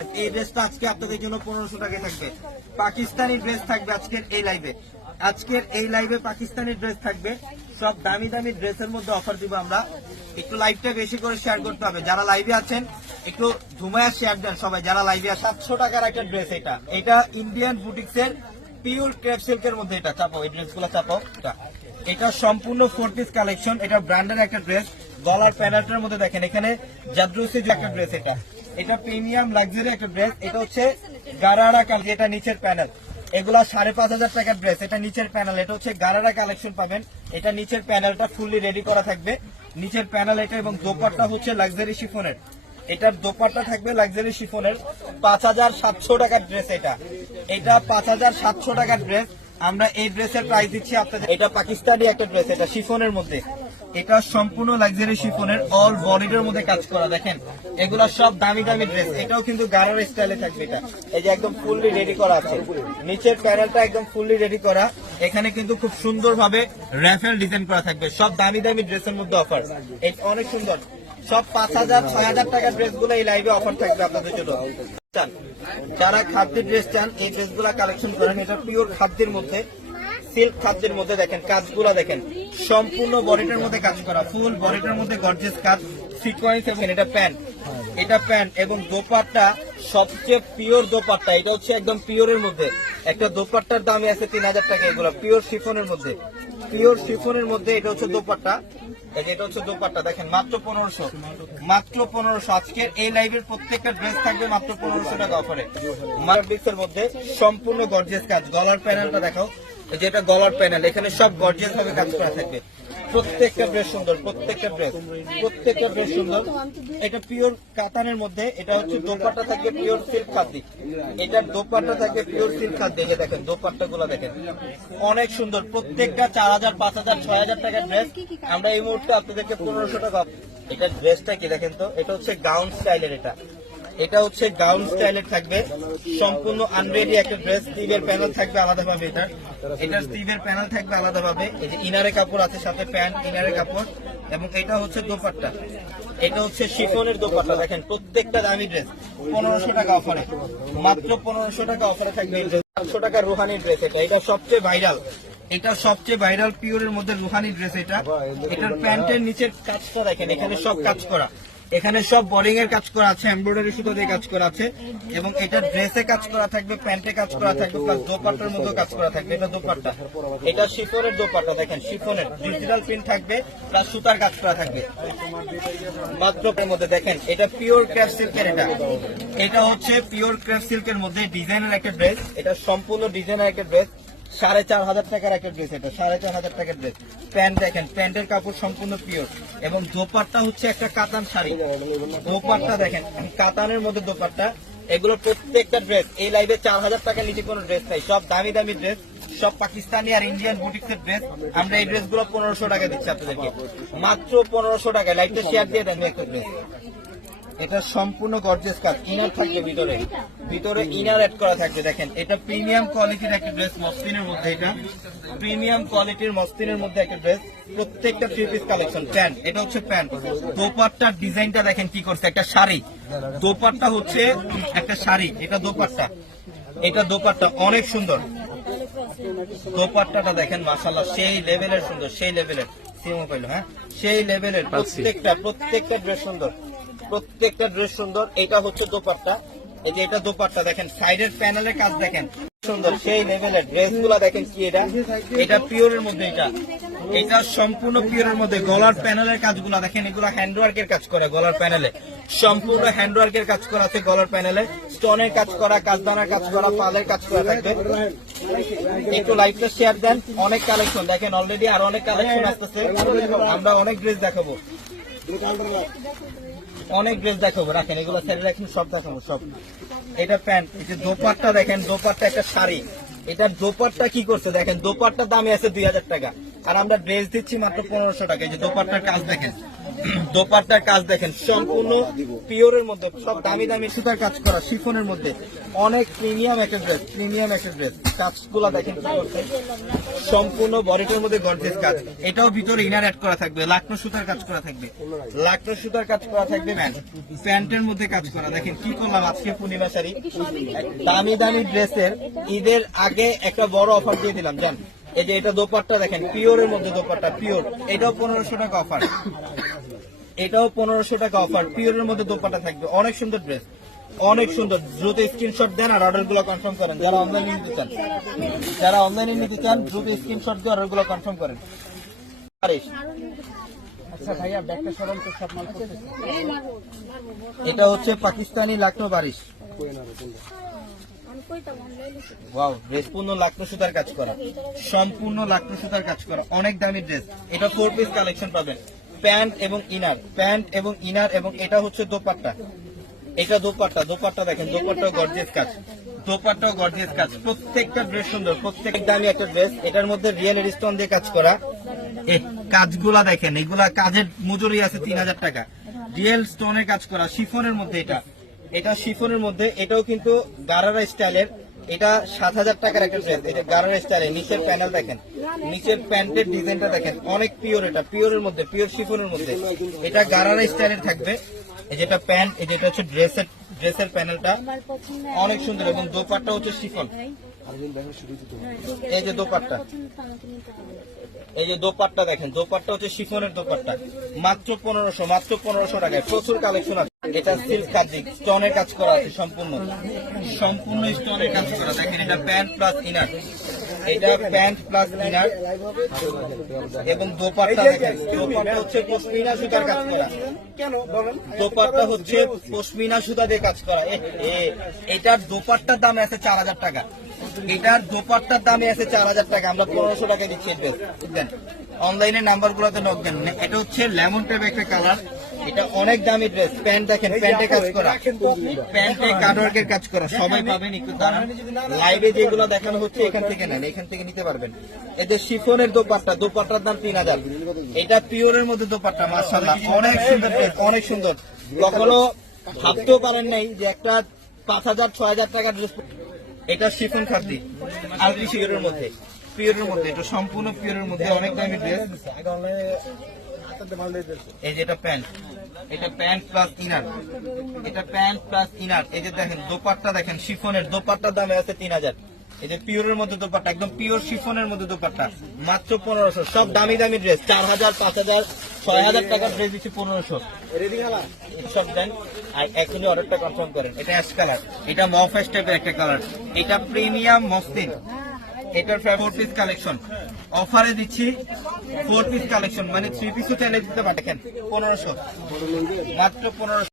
এই ড্রেসটা আজকে আপনাদের জন্য 1500 টাকায় থাকবে। পাকিস্তানি ড্রেস থাকবে আজকের এই লাইভে। আজকের এই লাইভে পাকিস্তানি ড্রেস থাকবে। সব দামি দামি ড্রেসের মধ্যে অফার দিব আমরা। একটু লাইভটা বেশি করে শেয়ার করতে হবে। যারা লাইভে আছেন একটু ধুমায়া শেয়ার দেন সবাই যারা লাইভে আছে। 700 টাকার একটা ড্রেস এটা ইন্ডিয়ান বুটিক্সের পিওর ক্রেপ সিল্কের মধ্যে। এটা চাপাও, এই ড্রেসগুলো চাপাও। এটা সম্পূর্ণ 4 পিস কালেকশন। এটা ব্র্যান্ডের একটা ড্রেস। গলার প্যানেলটার মধ্যে দেখেন এখানে জাদ্রুসি যে একটা ড্রেস। এটা প্রিমিয়াম লাক্সারি একটা ড্রেস। এটা হচ্ছে গারারা কালেকশন। এটা নিচের প্যানেল, এগুলা 5500 টাকার ড্রেস। এটা নিচের প্যানেল, এটা হচ্ছে গারারা কালেকশন পাবেন। এটা নিচের প্যানেলটা ফুললি রেডি করা থাকবে। নিচের প্যানেল এটা এবং দোপাট্টা হচ্ছে লাক্সারি শিফনের। এটার দোপাট্টা থাকবে লাক্সারি শিফনের। 5700 টাকার ড্রেস। এটা 5700 টাকার ড্রেস। আমরা এই ড্রেসের প্রাইস দিচ্ছি আপনাদের। এটা পাকিস্তানি একটা ড্রেস, এটা শিফনের মধ্যে। এটা সম্পূর্ণ লাক্সারি শিফনের, অল বডির মধ্যে কাজ করা। দেখেন এগুলা সব দামি দামি ড্রেস। এটাও কিন্তু গারার স্টাইলে থাকবে। এটা এই যে একদম ফুললি রেডি করা আছে। নিচের প্যানেলটা একদম ফুললি রেডি করা। এখানে কিন্তু খুব সুন্দর ভাবে র্যাফেল ডিজাইন করা থাকবে। সব দামি দামি ড্রেসের মধ্যে অফার। এটা অনেক সুন্দর। সব 5000 6000 টাকার ড্রেস গুলো এই লাইভে অফার থাকবে আপনাদের জন্য। যারা খাদ্যের ড্রেস চান এই ড্রেসগুলা কালেকশন করেন। এটা পিওর খাদ্যের মধ্যে, সিল্ক খাদ্যের মধ্যে। দেখেন কাজগুলা দেখেন, সম্পূর্ণ বডিটার মধ্যে কাজ করা, ফুল বডিটার মধ্যে গর্জিয়াস কাজ, সিকোয়েন্স। এবং এটা প্যান্ট এবং দোপাট্টা সবচেয়ে পিওর দোপাট্টা। এটা হচ্ছে একদম পিওরের মধ্যে। একটা দোপাট্টার দামই আছে 3000 টাকা। এগুলো পিওর শিফনের মধ্যে, পিওর শিফনের মধ্যে। এটা হচ্ছে দোপাট্টা, এটা হচ্ছে দোপাট্টা। দেখেন মাত্র 1500, মাত্র 1500। আজকের এই লাইভের প্রত্যেকটা ড্রেস থাকবে মাত্র 1500 টাকা অফারে। মার্কেটের মধ্যে সম্পূর্ণ গর্জিয়াস কাজ। গলার প্যানেলটা দেখাও, যেটা গলার প্যানেল। এখানে সব গর্জিয়াস ভাবে কাজ করা থাকবে। প্রত্যেকটা ড্রেস সুন্দর, প্রত্যেকটা ড্রেস সুন্দর। এটা পিওর কাতানের মধ্যে। এটা হচ্ছে দোপাট্টা থাকবে পিওর সিল্ক খাদ্য। এটার দোপাট্টা থাকবে পিওর সিল্ক খাদ্য। এই যে দেখেন দোপাট্টা গুলা দেখেন অনেক সুন্দর। প্রত্যেকটা 4000 5000 6000 টাকার ড্রেস। আমরা এই মুহূর্তে আপনাদেরকে 1500 টাকা। এটা ড্রেসটা কি দেখেন তো, এটা হচ্ছে গাউন স্টাইলের। এটা হচ্ছে গাউন স্টাইলের থাকবে। সম্পূর্ণ আনরেডি একটা ড্রেস। স্টিভের প্যানেল থাকবে আলাদাভাবে। এটার স্টিভের প্যানেল থাকবে আলাদাভাবে। এই যে ইনারে কাপড় আছে, সাথে প্যান্ট ইনারে কাপড়। এবং এটা হচ্ছে দোপাট্টা, এটা হচ্ছে শিফনের দোপাট্টা। দেখেন প্রত্যেকটা দামি ড্রেস 1500 টাকা অফারে, মাত্র 1500 টাকা অফারে থাকবে। 700 টাকা রুহানি ড্রেস। এটা সবচেয়ে ভাইরাল, এটা সবচেয়ে ভাইরাল পিওরের মধ্যে রুহানি ড্রেস। এটার প্যান্টের নিচের কাজটা দেখেন, এখানে সব কাজ করা। এখানে সব বোর্ডিং এর কাজ করা আছে, এমব্রয়ডারি সুতো দিয়ে কাজ করা আছে। এবং এটা ড্রেসে কাজ করা থাকবে, প্যান্টে কাজ করা থাকবে, প্লাস দোপাট্টার মধ্যে কাজ করা থাকবে। এটা দোপাট্টা, এটা শিফনের দোপাট্টা। দেখেন শিফনের ডিজিটাল প্রিন্ট থাকবে, প্লাস সুতার কাজ করা থাকবে। মাত্র মধ্যে দেখেন এটা পিওর ক্রেপ সিল্কের। এটা হচ্ছে পিওর ক্রেপ সিল্কের মধ্যে ডিজাইনের একটা ড্রেস। এটা সম্পূর্ণ ডিজাইনের একটা ড্রেস। 4500 টাকার একটা ড্রেস। এটা 4500 টাকার ড্রেস। প্যান্ট দেখেন, প্যান্টের কাপড় সম্পূর্ণ পিওর। এবং দোপাট্টা হচ্ছে একটা কাতান শাড়ি। দোপাট্টা দেখেন কাতানের মধ্যে দোপাট্টা। এগুলো প্রত্যেকটা ড্রেস এই লাইভে 4000 টাকার নিচে কোনো ড্রেস নাই। সব দামি দামি ড্রেস, সব পাকিস্তানি আর ইন্ডিয়ান বুটিক্সের ড্রেস। আমরা এই ড্রেসগুলো 1500 টাকা দিচ্ছি আপনাদেরকে, মাত্র 1500 টাকায়। লাইভটা শেয়ার দিয়ে দেন একটা ড্রেস। এটা সম্পূর্ণ গর্জিয়াস কাজ। ইনার থাকবে ভিতরে ইনার অ্যাড করা থাকবে। দেখেন এটা প্রিমিয়াম কোয়ালিটির একটা ড্রেস, মসলিনের মধ্যে। এটা প্রিমিয়াম কোয়ালিটির মসলিনের মধ্যে একটা ড্রেস। প্রত্যেকটা 3 পিস কালেকশন। প্যান্ট, এটা হচ্ছে প্যান্ট। দোপাট্টার ডিজাইনটা দেখেন কি করছে, একটা শাড়ি। দোপাট্টা হচ্ছে একটা শাড়ি। এটা দোপাট্টা, এটা দোপাট্টা অনেক সুন্দর। দোপাট্টাটা দেখেন মাশাআল্লাহ সেই লেভেলের সুন্দর, সেই লেভেলের সেই লেভেলের। প্রত্যেকটা ড্রেস সুন্দর, প্রত্যেকটা ড্রেস সুন্দর। এটা হচ্ছে দোপাট্টা, এই যে এটা দোপাট্টা। দেখেন সাইডের প্যানেলের কাজ দেখেন সুন্দর, সেই লেভেলের। ড্রেস গুলা দেখেন কি, এটা পিওরের মধ্যে। এটা সম্পূর্ণ পিওরের মধ্যে। গলার প্যানেলের কাজগুলা দেখেন, এগুলো হ্যান্ডওয়ার্কের কাজ করে। গলার প্যানেলে সম্পূর্ণ হ্যান্ডওয়ার্কের কাজ করা আছে। গলার প্যানেলে স্টোনের কাজ করা, কাজদানার কাজ করা, পালের কাজ করা থাকবে। একটু লাইভটা শেয়ার দেন। অনেক কালেকশন দেখেন, অলরেডি আর অনেক কালেকশন আসতেছে। আমরা অনেক ড্রেস দেখাবো, অনেক ড্রেস দেখাবো। রাখেন এগুলো সাইডে রাখেন, সব দেখাবো সব। এটা প্যান্ট, এই যে দোপাট্টা দেখেন, দোপাট্টা একটা শাড়ি। এটার দোপাট্টা কি করছে দেখেন, দোপাট্টার দামই আছে 2000 টাকা, আর আমরা ড্রেস দিচ্ছি মাত্র 1500 টাকা। এই যে দোপাট্টার কাজ দেখেন, দোপাট্টার কাজ দেখেন সম্পূর্ণ পিওরের মধ্যে, সব দামি দামি সুতার কাজ করা, শিফনের মধ্যে অনেক প্রিমিয়াম একটা ড্রেস, প্রিমিয়াম একটা ড্রেস। কাজগুলো দেখেন কি করছে, সম্পূর্ণ বডিটার মধ্যে গর্জিয়াস কাজ। এটাও ভিতরে ইনার অ্যাড করা থাকবে, লাকনো সুতার কাজ করা থাকবে, লাকনো সুতার কাজ করা থাকবে। প্যান্টের মধ্যে কাজ করা দেখেন কি করলাম আজকে পূর্ণিমা শাড়ি, দামি দামি ড্রেসের ঈদের আগে একটা বড় অফার দিয়ে দিলাম জান। এই যে এটা দোপাট্টা দেখেন পিওরের মধ্যে দোপাট্টা, পিওর, এটাও 1500 টাকা অফার, এটাও 1500 টাকা অফার, পিওরের মধ্যে দোপাট্টা থাকবে। অনেক সুন্দর ড্রেস, অনেক সুন্দর। দ্রুত স্ক্রিনশট দেন আর অর্ডার গুলো কনফার্ম করেন। যারা অনলাইনে নিতে চান, যারা অনলাইনে নিতে চান দ্রুত স্ক্রিনশট দিয়ে অর্ডার গুলো কনফার্ম করেন। আচ্ছা ভাইয়া ব্যাগটা সরান তো, সব মাল করতেছে। এটা হচ্ছে পাকিস্তানি লাকনো বারিশ। ওয়াও, ড্রেস পূর্ণ লাকনো সুতার কাজ করা, সম্পূর্ণ লাকনো সুতার কাজ করা, অনেক দামি ড্রেস। এটা 4 পিস কালেকশন পাবেন, প্যান্ট এবং ইনার, প্যান্ট এবং ইনার, এবং এটা হচ্ছে দোপাট্টা। এটা দোপাট্টা, দোপাট্টা দেখেন, দোপাট্টা গর্জিয়াস কাজ, দোপাট্টা গর্জিয়াস কাজ। প্রত্যেকটা ড্রেস সুন্দর, প্রত্যেক দামি একটা ড্রেস। এটার মধ্যে রিয়েল স্টোন দিয়ে কাজ করা, এই কাজগুলা দেখেন, এগুলা কাজের মজুরি আছে 3000 টাকা। রিয়েল স্টোনের কাজ করা, শিফনের মধ্যে এটা, এটা শিফনের মধ্যে, এটাও কিন্তু গারারা স্টাইলের। এটা 7000 টাকার একটা ড্রেস, এটা গারারা স্টাইলের। নিচের প্যানেল দেখেন, নিচের প্যান্টের ডিজাইনটা দেখেন, অনেক পিওর, এটা পিওরের মধ্যে, পিওর শিফনের মধ্যে। এটা গারারা স্টাইলের থাকবে। এই যেটা প্যান্ট, এই যেটা হচ্ছে ড্রেসের প্যানেলটা অনেক সুন্দর, এবং দোপাট্টা হচ্ছে শিফন। এই যে দোপাট্টা, এই যে দোপাট্টা দেখেন, দোপাট্টা হচ্ছে শিফনের দোপাট্টা, মাত্র 1500, মাত্র 1500 টাকায়। প্রচুর কালেকশন আছে। এটা সিল্ক ফ্যাব্রিক, স্টোনের কাজ করা আছে, সম্পূর্ণ সম্পূর্ণ স্টোনের কাজ করা। দেখেন এটা প্যান্ট প্লাস ইনার, এটা প্যান্ট প্লাস ইনার, এবং দোপাট্টা দেখেন, দোপাট্টা হচ্ছে পশমিনা সুতার কাজ করা। দোপাট্টা হচ্ছে পশমিনা সুতা দিয়ে কাজ করা। এটার দোপাট্টার দাম আছে 4000 টাকা, এটার দোপাট্টার দামে আছে 4000 টাকা। আমরা 1500 টাকায় দিচ্ছি ড্রেস, বুঝলেন? অনলাইনে নাম্বার গুলোতে নক দেন। এটা হচ্ছে লেমন টাইপ একটা কালার, এটা অনেক দামি ড্রেস। প্যান্ট দেখেন, প্যান্টে কাজ করা, প্যান্টে কাটওয়ার্কের কাজ করা। সবাই পাবেন, একটু দাঁড়ান। লাইভে যেগুলো দেখানো হচ্ছে এখান থেকে নেন, এখান থেকে নিতে পারবেন। এদের শিফনের দোপাট্টা, দোপাট্টার দাম 3000। এটা পিওরের মধ্যে দোপাট্টা, মাশাআল্লাহ অনেক সুন্দর ড্রেস, অনেক সুন্দর। কখনো ভাবতেও পারেন নাই যে একটা 5000 6000 টাকার ড্রেস। এটা শিফন খাদ্দি, আলপি শিওরের মধ্যে, পিওরের মধ্যে, এটা সম্পূর্ণ পিওরের মধ্যে, অনেক দামি ড্রেস। এই যে এটা প্যান্ট, এটা প্যান্ট প্লাস ইনার, এটা প্যান্ট প্লাস ইনার। এই যে দেখেন দোপাট্টা দেখেন, শিফনের দোপাট্টার দামে আছে 3000। এই যে পিওরের মধ্যে দোপাট্টা, একদম পিওর শিফনের মধ্যে দোপাট্টা, মাত্র 1500। সব দামি দামি ড্রেস, 4000 5000 6000 টাকার ড্রেস দিচ্ছি 1500। সব দেন আর এখনই অর্ডারটা কনফার্ম করেন। এটা অ্যাশ কালার, এটা মফ অ্যাশ টাইপের একটা কালার, এটা প্রিমিয়াম মসলিন। এটার 4 পিস কালেকশন অফারে দিচ্ছি, 4 পিস কালেকশন, মানে 3 পিসও চাইলে দিতে পারেন। দেখেন 1500, মাত্র 1500।